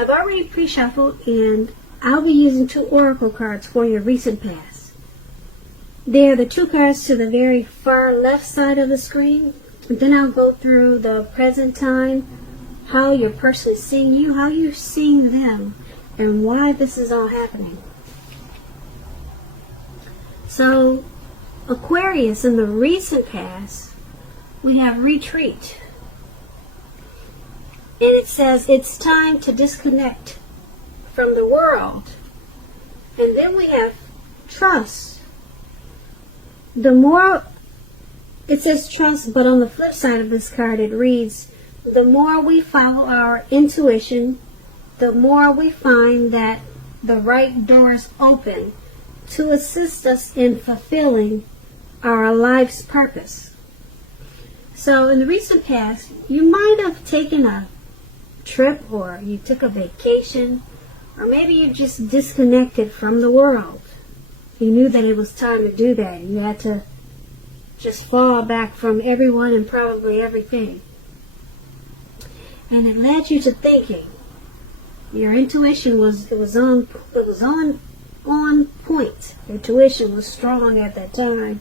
I've already pre-shuffled, and I'll be using 2 oracle cards for your recent past. They're the 2 cards to the very far left side of the screen. And then I'll go through the present time, how your person is seeing you, how you're seeing them, and why this is all happening. So, Aquarius, in the recent past, we have retreat. And it says it's time to disconnect from the world. And then we have trust. The more, it says trust, but on the flip side of this card it reads, the more we follow our intuition, the more we find that the right doors open to assist us in fulfilling our life's purpose. So in the recent past, you might have taken a trip, or you took a vacation, or maybe you just disconnected from the world. You knew that it was time to do that. You had to just fall back from everyone and probably everything. And it led you to thinking. Your intuition was on point. Your intuition was strong at that time.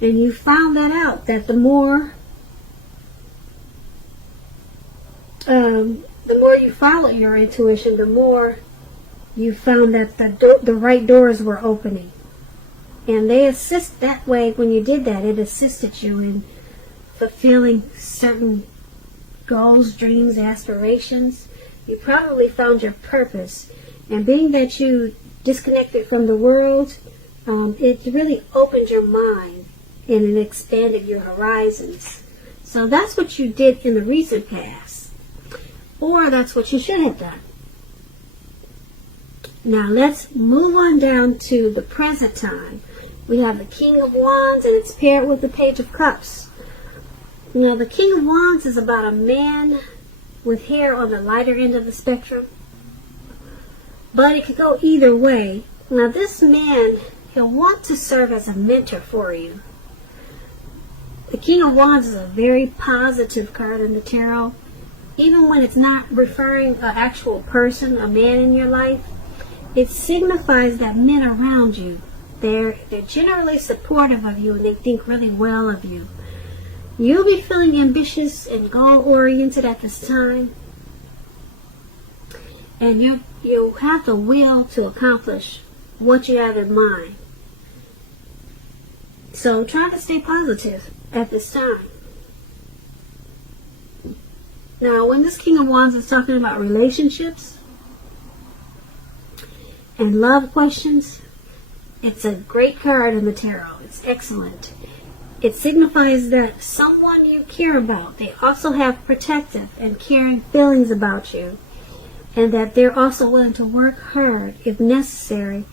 And you found that out, that the more you followed your intuition, the more you found that the right doors were opening. And they assist that way. When you did that, it assisted you in fulfilling certain goals, dreams, aspirations. You probably found your purpose. And being that you disconnected from the world, it really opened your mind and it expanded your horizons. So that's what you did in the recent past. Or that's what you should have done. Now let's move on down to the present time. We have the King of Wands, and it's paired with the Page of Cups. Now the King of Wands is about a man with hair on the lighter end of the spectrum. But it could go either way. Now this man, he'll want to serve as a mentor for you. The King of Wands is a very positive card in the tarot. Even when it's not referring to an actual person, a man in your life, it signifies that men around you, they're generally supportive of you and they think really well of you. You'll be feeling ambitious and goal-oriented at this time. And you'll have the will to accomplish what you have in mind. So try to stay positive at this time. Now, when this King of Wands is talking about relationships and love questions, it's a great card in the tarot. It's excellent. It signifies that someone you care about, they also have protective and caring feelings about you, and that they're also willing to work hard, if necessary,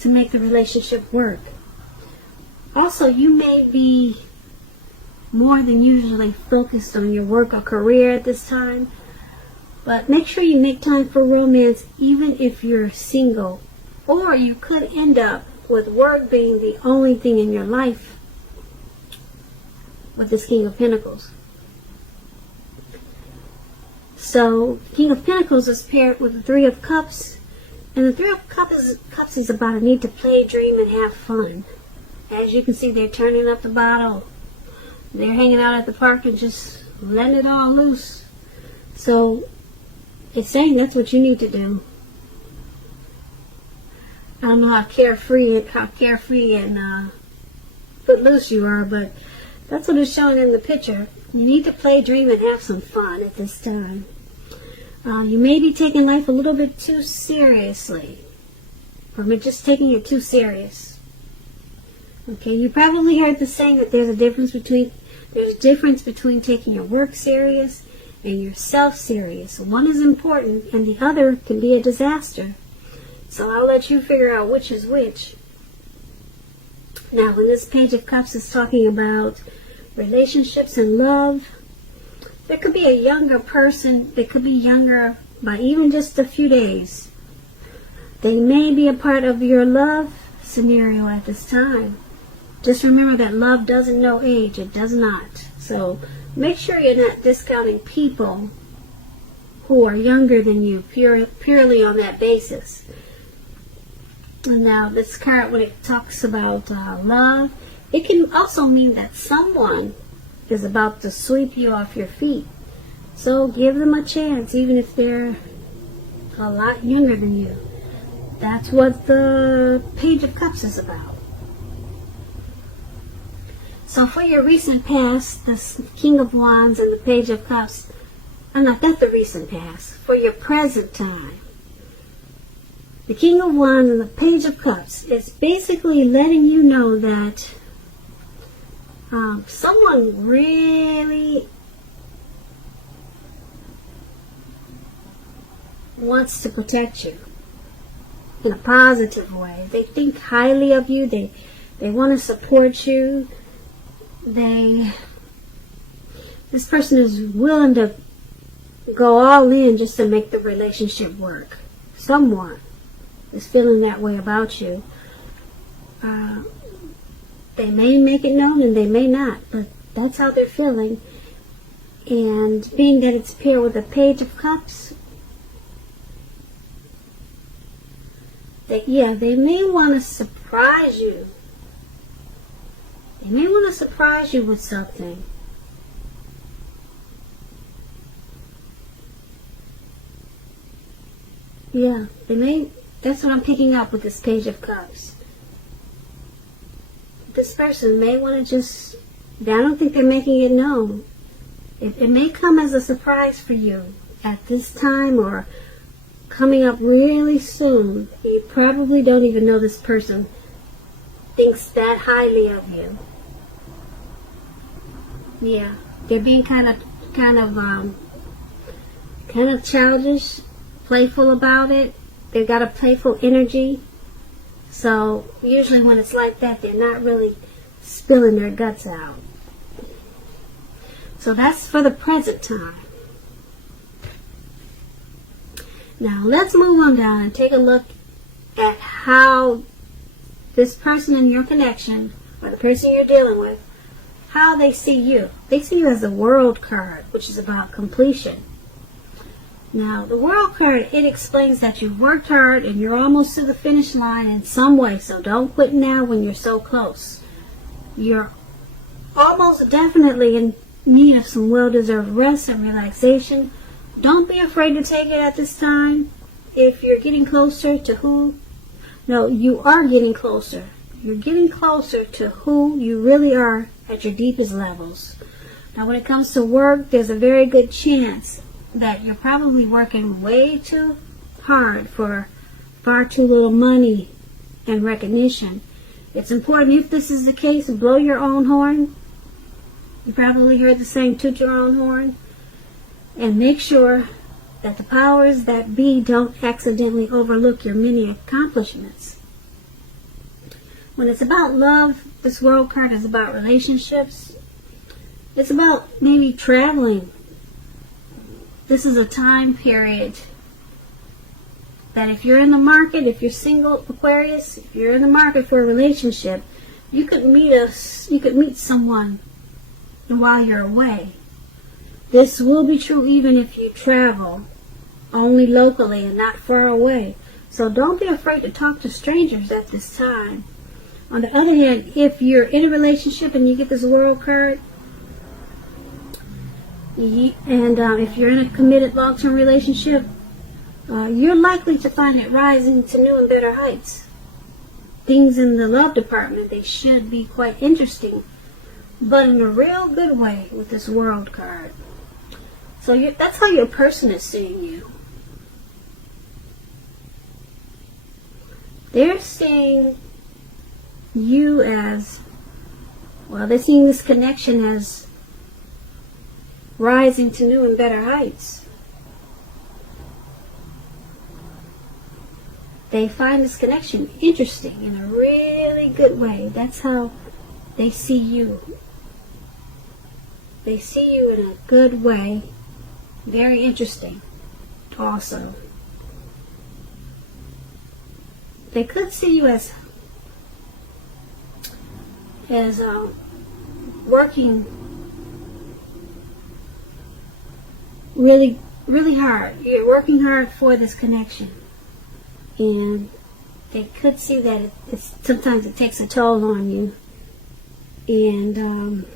to make the relationship work. Also, you may be more than usually focused on your work or career at this time, but make sure you make time for romance even if you're single, or you could end up with work being the only thing in your life with this King of Pentacles. So King of Pentacles is paired with the Three of Cups, and the Three of Cups is about a need to play, dream, and have fun. As you can see, they're turning up the bottle. They're hanging out at the park and just letting it all loose. So it's saying that's what you need to do. I don't know how carefree and footloose you are, but that's what it's showing in the picture. You need to play, dream, and have some fun at this time. You may be taking life a little bit too seriously, or just taking it too serious. Okay, you probably heard the saying that there's a difference between taking your work serious and yourself serious. One is important and the other can be a disaster. So I'll let you figure out which is which. Now, when this Page of Cups is talking about relationships and love, there could be a younger person. They could be younger by even just a few days. They may be a part of your love scenario at this time. Just remember that love doesn't know age. It does not. So make sure you're not discounting people who are younger than you, purely on that basis. And now this card, when it talks about love, it can also mean that someone is about to sweep you off your feet. So give them a chance, even if they're a lot younger than you. That's what the Page of Cups is about. So for your recent past, the King of Wands and the Page of Cups, not the recent past, for your present time, the King of Wands and the Page of Cups is basically letting you know that someone really wants to protect you in a positive way. They think highly of you. They want to support you. This person is willing to go all in just to make the relationship work. Someone is feeling that way about you. They may make it known and they may not, but that's how they're feeling. And being that it's paired with the Page of Cups, they may want to surprise you. They may want to surprise you with something. Yeah, they may. That's what I'm picking up with this Page of Cups. This person may want to just, I don't think they're making it known. It may come as a surprise for you at this time or coming up really soon. You probably don't even know this person thinks that highly of you. Yeah, they're being kind of childish, playful about it. They've got a playful energy. So usually when it's like that, they're not really spilling their guts out. So that's for the present time. Now let's move on down and take a look at how this person in your connection, or the person you're dealing with, how they see you. They see you as the World card, which is about completion. Now, the World card, it explains that you've worked hard and you're almost to the finish line in some way, so don't quit now when you're so close. You're almost definitely in need of some well-deserved rest and relaxation. Don't be afraid to take it at this time. If you're getting closer to you are getting closer. You're getting closer to who you really are at your deepest levels. Now, when it comes to work, there's a very good chance that you're probably working way too hard for far too little money and recognition. It's important, if this is the case, blow your own horn. You probably heard the saying, toot your own horn. And make sure that the powers that be don't accidentally overlook your many accomplishments. When it's about love, this World card is about relationships. It's about maybe traveling. This is a time period that if you're in the market, if you're single, Aquarius, if you're in the market for a relationship, you could meet someone while you're away. This will be true even if you travel only locally and not far away. So don't be afraid to talk to strangers at this time. On the other hand, if you're in a relationship and you get this World card, and if you're in a committed long-term relationship, you're likely to find it rising to new and better heights. Things in the love department, they should be quite interesting, but in a real good way with this World card. So that's how your person is seeing you. They're seeing you as, they're seeing this connection as rising to new and better heights. They find this connection interesting in a really good way. That's how they see you. They see you in a good way. Very interesting also. They could see you as working really really hard. You're working hard for this connection. And they could see that sometimes it takes a toll on you. And,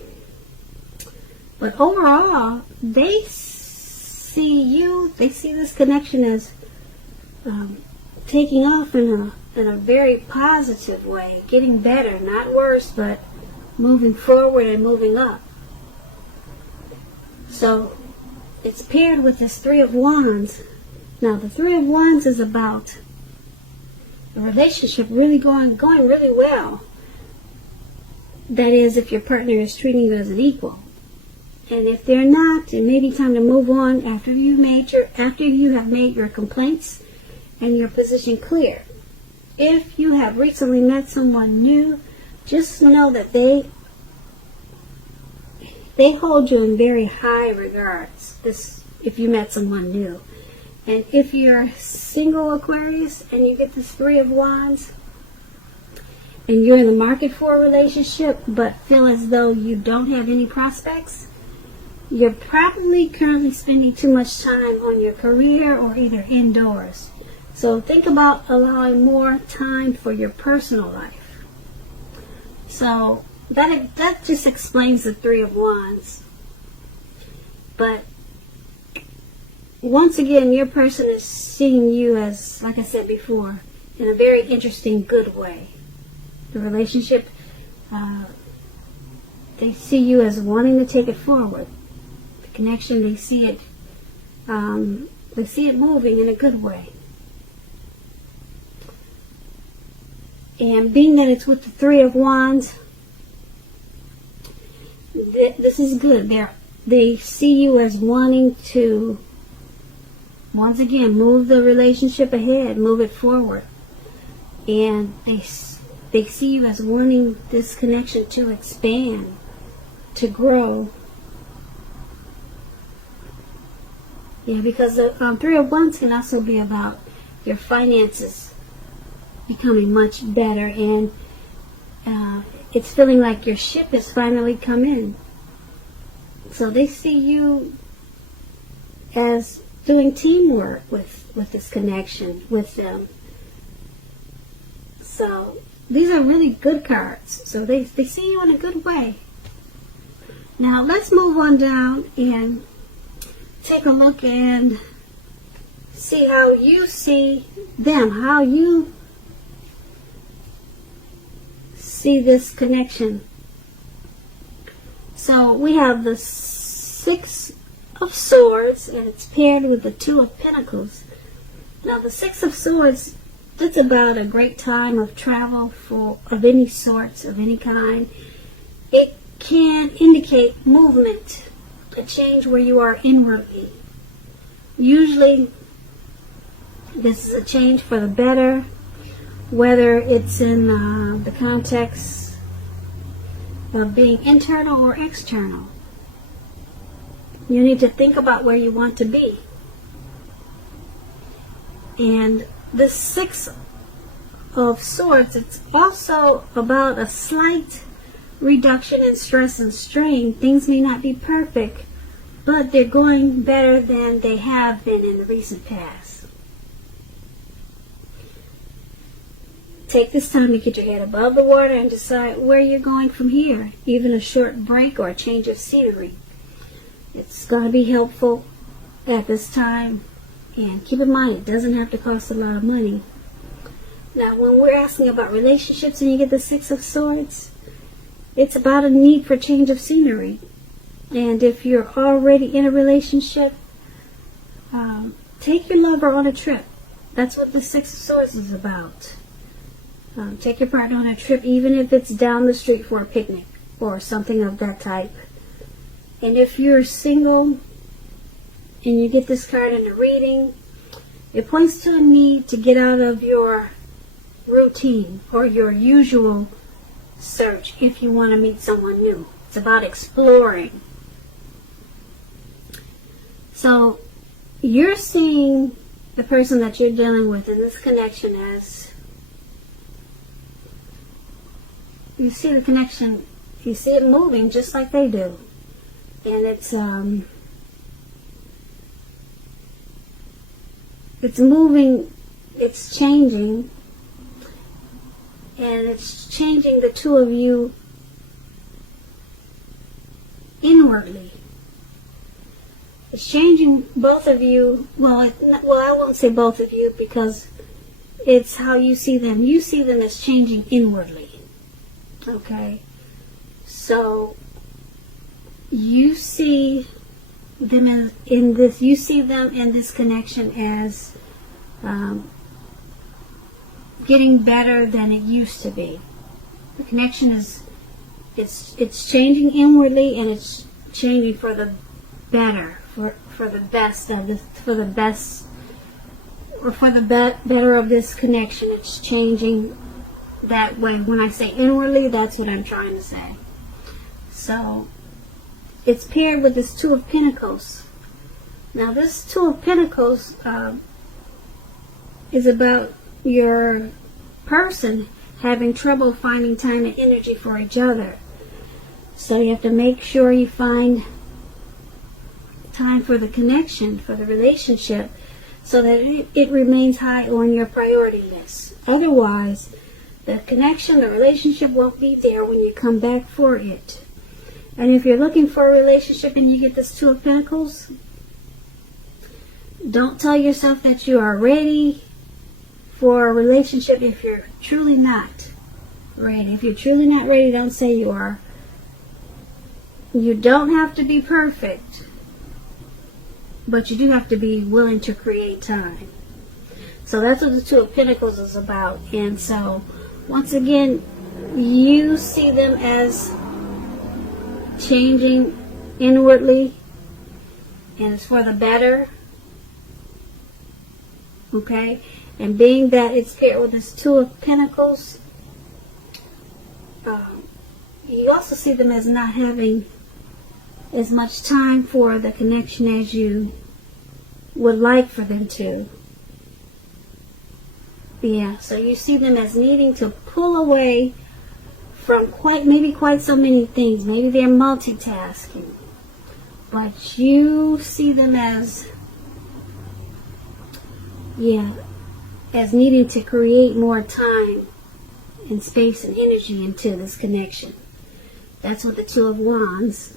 but overall, they see this connection as taking off in a very positive way, getting better, not worse, but moving forward and moving up. So it's paired with this Three of Wands. Now the Three of Wands is about a relationship really going really well. That is, if your partner is treating you as an equal. And if they're not, it may be time to move on after you have made your complaints and your position clear. If you have recently met someone new, just know that they hold you in very high regards. If you met someone new. And if you're single, Aquarius, and you get this Three of Wands, and you're in the market for a relationship, but feel as though you don't have any prospects, you're probably currently spending too much time on your career or either indoors. So think about allowing more time for your personal life. So that just explains the Three of Wands. But once again, your person is seeing you as, like I said before, in a very interesting, good way. The relationship, they see you as wanting to take it forward. The connection, they see it moving in a good way. And being that it's with the Three of Wands, this is good. They see you as wanting to, once again, move the relationship ahead, move it forward. And they see you as wanting this connection to expand, to grow. Yeah, because the Three of Wands can also be about your finances becoming much better, and it's feeling like your ship has finally come in. So they see you as doing teamwork with this connection with them. So these are really good cards. So they see you in a good way. Now let's move on down and take a look and see how you see them, how you see this connection. So we have the Six of Swords, and it's paired with the Two of Pentacles. Now the Six of Swords, it's about a great time of travel of any sorts, of any kind. It can indicate movement, a change where you are inwardly. Usually this is a change for the better, whether it's in the context of being internal or external. You need to think about where you want to be. And the Six of Swords, it's also about a slight reduction in stress and strain. Things may not be perfect, but they're going better than they have been in the recent past. Take this time to get your head above the water and decide where you're going from here. Even a short break or a change of scenery. It's going to be helpful at this time. And keep in mind, it doesn't have to cost a lot of money. Now, when we're asking about relationships and you get the Six of Swords, it's about a need for change of scenery. And if you're already in a relationship, take your lover on a trip. That's what the Six of Swords is about. Take your partner on a trip, even if it's down the street for a picnic or something of that type. And if you're single and you get this card in a reading, it points to a need to get out of your routine or your usual search if you want to meet someone new. It's about exploring. So you're seeing the person that you're dealing with in this connection as, you see the connection, you see it moving just like they do. And it's it's moving, it's changing, and it's changing the two of you inwardly. It's changing both of you. Well, I won't say both of you, because it's how you see them. You see them as changing inwardly. Okay? So, you see them in this. You see them in this connection as getting better than it used to be. The connection is it's changing inwardly, and it's changing for the better, for the best of this, for the best, or for the better of this connection. It's changing that way. When I say inwardly, that's what I'm trying to say. So it's paired with this Two of Pentacles. Now this Two of Pentacles is about your person having trouble finding time and energy for each other. So you have to make sure you find time for the connection, for the relationship, so that it remains high on your priority list. Otherwise, the connection, the relationship won't be there when you come back for it. And if you're looking for a relationship and you get this Two of Pentacles, don't tell yourself that you are ready for a relationship if you're truly not ready. If you're truly not ready, don't say you are. You don't have to be perfect, but you do have to be willing to create time. So that's what the Two of Pentacles is about. And so, once again, you see them as changing inwardly, and it's for the better. Okay? And being that it's paired with this Two of Pentacles, you also see them as not having as much time for the connection as you would like for them to. Yeah, so you see them as needing to pull away from quite so many things. Maybe they're multitasking, but you see them as needing to create more time and space and energy into this connection. That's what the Two of Wands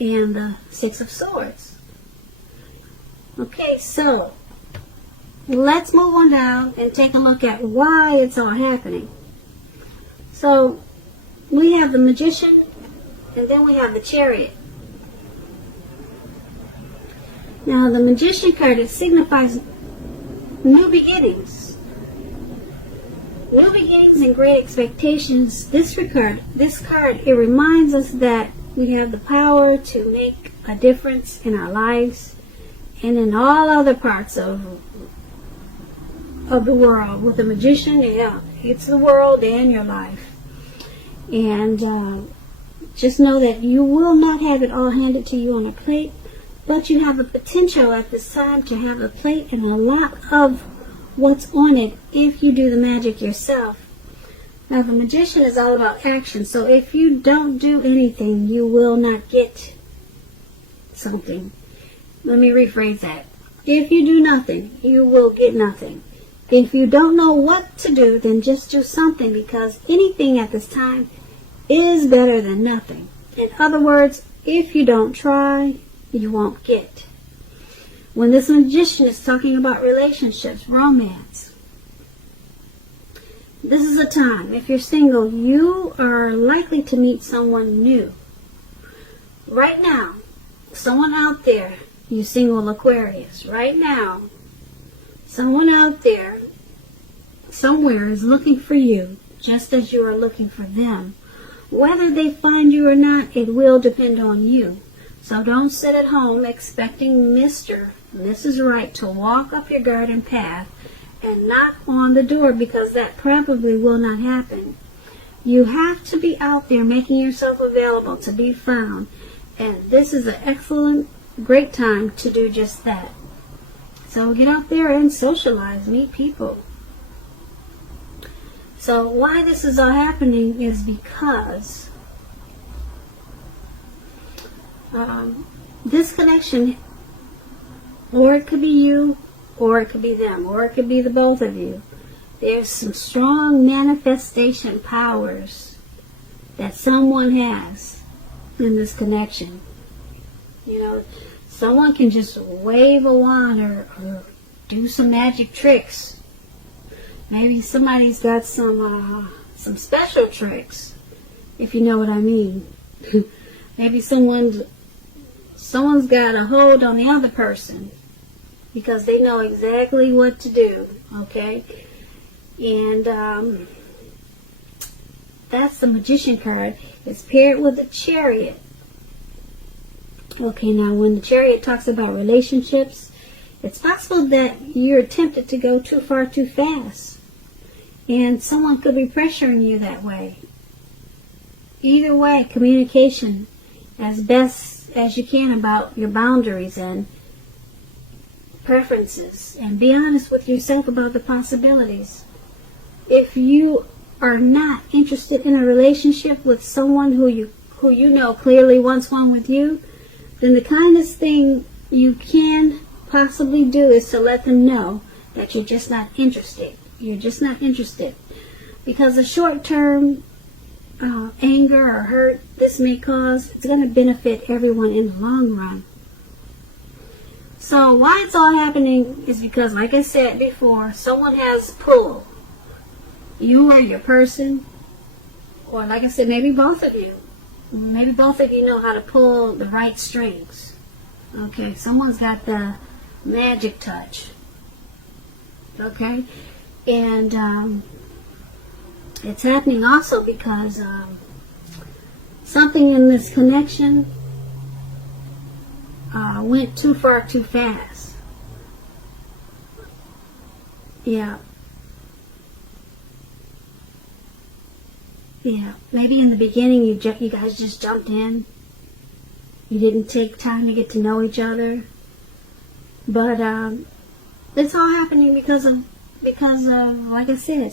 and the Six of Swords. Okay, so let's move on down and take a look at why it's all happening. So we have the Magician, and then we have the Chariot. Now the Magician card, it signifies new beginnings. New beginnings and great expectations. This card, it reminds us that we have the power to make a difference in our lives and in all other parts of the world. With the Magician, it's the world and your life. And just know that you will not have it all handed to you on a plate, but you have a potential at this time to have a plate and a lot of what's on it if you do the magic yourself. Now the Magician is all about action, so if you don't do anything, you will not get something. Let me rephrase that. If you do nothing, you will get nothing. If you don't know what to do, then just do something, because anything at this time is better than nothing. In other words, if you don't try, you won't get. When this Magician is talking about relationships, romance, this is a time, if you're single, you are likely to meet someone new. Right now, someone out there, you single Aquarius, right now, someone out there, somewhere is looking for you, just as you are looking for them. Whether they find you or not, it will depend on you. So don't sit at home expecting Mr. and Mrs. Right to walk up your garden path and knock on the door, because that probably will not happen. You have to be out there making yourself available to be found. And this is an excellent, great time to do just that. So get out there and socialize, meet people. So why this is all happening is because this connection, or it could be you, or it could be them, or it could be the both of you. There's some strong manifestation powers that someone has in this connection. You know, someone can just wave a wand or do some magic tricks. Maybe somebody's got some special tricks, if you know what I mean. Maybe someone's got a hold on the other person because they know exactly what to do, okay? And that's the Magician card. It's paired with the Chariot. Okay, now when the Chariot talks about relationships, it's possible that you're tempted to go too far too fast. And someone could be pressuring you that way. Either way, communication as best as you can about your boundaries and preferences. And be honest with yourself about the possibilities. If you are not interested in a relationship with someone who you know clearly wants one with you, then the kindest thing you can possibly do is to let them know that you're just not interested. You're just not interested. Because the short-term anger or hurt this may cause, it's going to benefit everyone in the long run. So why it's all happening is because, like I said before, someone has pull. You or your person, or like I said, maybe both of you. Maybe both of you know how to pull the right strings. Okay, someone's got the magic touch. Okay, and it's happening also because something in this connection went too far too fast. Yeah. Yeah, maybe in the beginning you guys just jumped in. You didn't take time to get to know each other. But it's all happening because of like I said,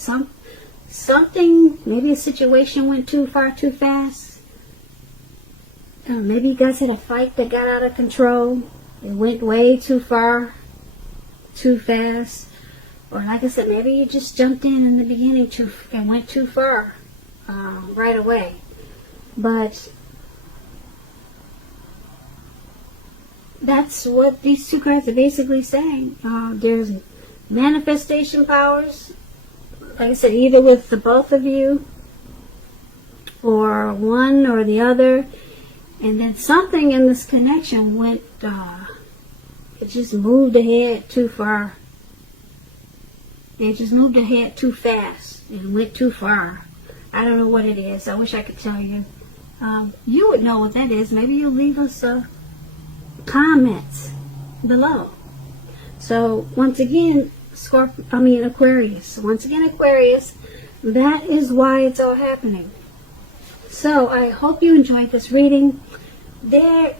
something, maybe a situation went too far too fast. Maybe you guys had a fight that got out of control. It went way too far too fast. Or like I said, maybe you just jumped in the beginning and went too far. Right away. But that's what these two cards are basically saying. There's manifestation powers, like I said, either with the both of you or one or the other, and then something in this connection went it just moved ahead too far. It just moved ahead too fast and went too far. I don't know what it is. I wish I could tell you. You would know what that is. Maybe you'll leave us comments below. So once again, Aquarius. Once again, Aquarius. That is why it's all happening. So I hope you enjoyed this reading. There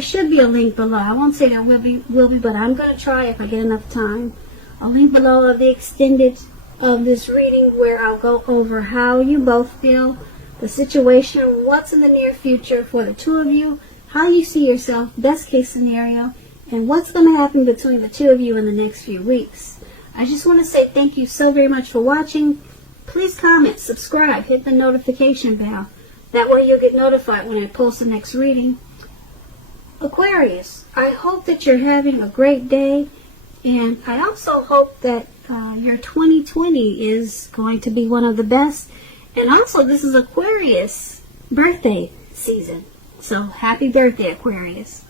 should be a link below. I won't say there will be, but I'm going to try if I get enough time. A link below of the extended of this reading where I'll go over how you both feel, the situation, what's in the near future for the two of you, how you see yourself, best case scenario, and what's going to happen between the two of you in the next few weeks. I just want to say thank you so very much for watching. Please comment, subscribe, hit the notification bell. That way you'll get notified when I post the next reading. Aquarius, I hope that you're having a great day, and I also hope that your 2020 is going to be one of the best. And also, this is Aquarius birthday season. So, happy birthday, Aquarius.